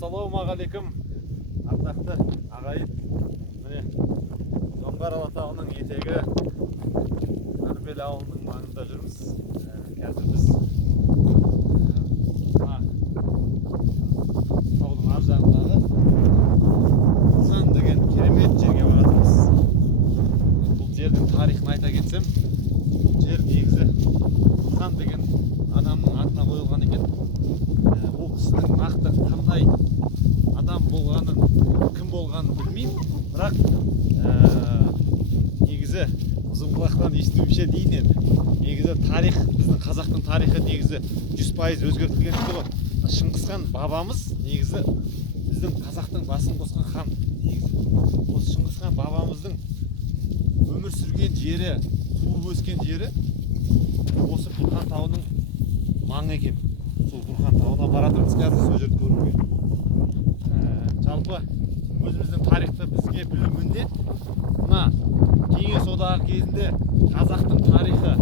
Ассалаумағалейкум, ардақты ағайын. Міне Жоңғар алатауының етегі Нұрбел ауылының маңында жүрміз. Қазір біз таудың ар жағындағы Хан деген керемет жерге баратырмыз. Бұл жердің тарихын айта кетсем, жер негізі Хан деген адамның атына қойылған екен. Ол кісінің нақты қандай адам болғанын, кім болғанын білмеймін, бірақ негізі ұзынқұлақтан естуімше дейін еді. Негізі тарих, біздің қазақтың тарихы негізі 100% өзгертілген еді ғой. Шыңғысхан бабамыз негізі біздің қазақтың басын қосқан хан. Осы Шыңғысхан бабамыздың өмір сүрген жері, туып өскен жері осы Бұрхан тауының маңы екен. Сол Бұрхан тауына баратырмыз қазір, сол жерді көруге. Жалпы өзіміздің тарихты бізге білу міндет. Мына Кеңес одағы кезінде қазақтың тарихы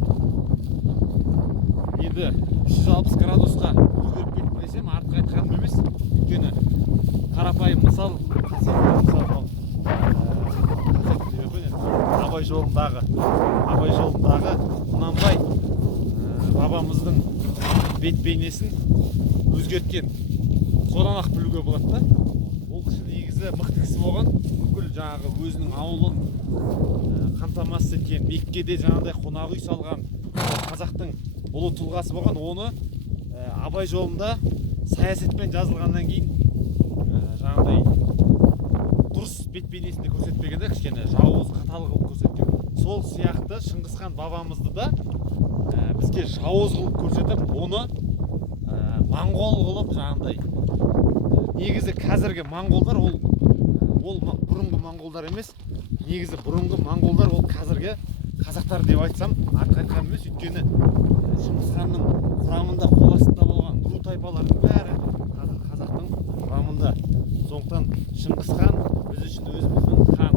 енді 360 градусқа өзгеріп кетті десем артық айтқаным емес. Өйткені қарапайым мысал, Абай жолындағы Құнанбай бабамыздың бет бейнесін өзгерткен. Содан ақ білуге болады да. Ол кісі негізі мықты кісі болған. Бүкіл жаңағы өзінің ауылын қамтамасыз еткен, Меккеде жаңағыдай қонақ үй салған қазақтың ұлы тұлғасы болған. Оны Абай жолында саясатпен жазылғаннан кейін жаңағыдай дұрыс бет бейнесінде көрсетпегенде кішкене жауыз, қатал қылып көрсеткен. Сол сияқты Шыңғысхан бабамызды да бізге жауыз қылып көрсетіп, оны моңғол қылып жаңағыдай. Негізі қазіргі моңғолдар ол бұрынғы моңғолдар емес. Негізі бұрынғы моңғолдар ол қазіргі қазақтар деп айтсам артық айтқаным емес. Өйткені Шыңғысханның құрамында, қол астында болған ру тайпалардың бәрі қазір қазақтың құрамында. Сондықтан Шыңғысхан біз үшін өзіміздің хан.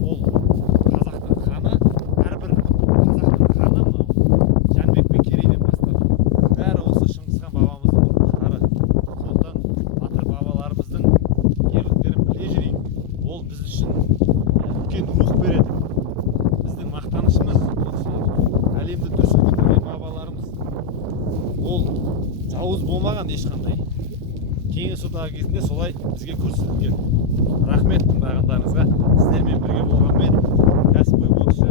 Ол қазақтың ханы, әрбір қазақтың ханы Жәнібек пен Керейден бастап бәрі осы Шыңғысхан бабамыздың ұрпақтары. Сондықтан батыр бабаларымыздың ерліктерін біле жүрейік. Ол біз үшін үлкен рух береді. Біздің мақтанышымыз, әлемді дүр көтерген бабаларымыз. Ол жауыз болмаған ешқандай. Кеңес одағы кезінде солай бізге көрсетілген. Рахмет тыңдағандарыңызға. Сіздермен бірге болған мен кәсіпқой боксшы